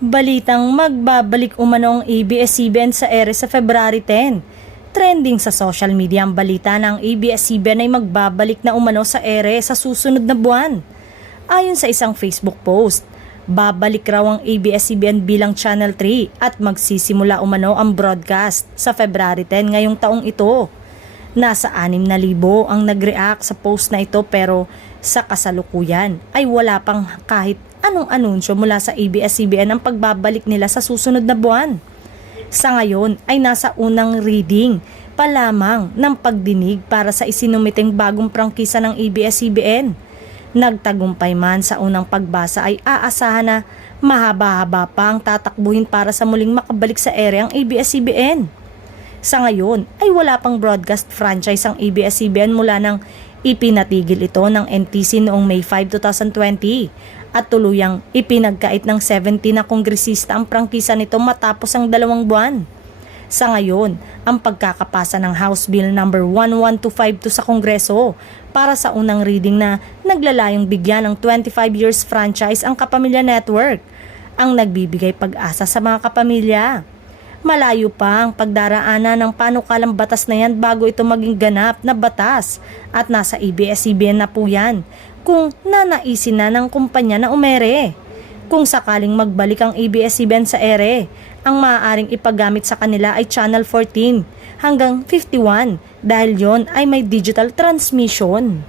Balitang magbabalik umano ang ABS-CBN sa ere sa February 10. Trending sa social media ang balita na ang ABS-CBN ay magbabalik na umano sa ere sa susunod na buwan. Ayon sa isang Facebook post, babalik raw ang ABS-CBN bilang Channel 3 at magsisimula umano ang broadcast sa February 10 ngayong taong ito. Nasa 6,000 ang nag-react sa post na ito pero sa kasalukuyan ay wala pang kahit anong anunsyo mula sa ABS-CBN ang pagbabalik nila sa susunod na buwan. Sa ngayon ay nasa unang reading pa lamang ng pagdinig para sa isinumiting bagong prangkisa ng ABS-CBN. Nagtagumpay man sa unang pagbasa ay aasahan na mahaba-haba pa ang tatakbuhin para sa muling makabalik sa ere ang ABS-CBN. Sa ngayon ay wala pang broadcast franchise ang ABS-CBN mula nang ipinatigil ito ng NTC noong May 5, 2020 at tuluyang ipinagkait ng 70 na kongresista ang prangkisa nito matapos ang 2 buwan. Sa ngayon, ang pagkakapasa ng House Bill No. 11252 sa Kongreso para sa unang reading na naglalayong bigyan ng 25 years franchise ang Kapamilya Network ang nagbibigay pag-asa sa mga kapamilya. Malayo pa ang pagdaraanan ng panukalang batas na yan bago ito maging ganap na batas at nasa ABS-CBN na po yan kung nanaisin na ng kumpanya na umere. Kung sakaling magbalik ang ABS-CBN sa ere, ang maaaring ipagamit sa kanila ay Channel 14 hanggang 51 dahil yon ay may digital transmission.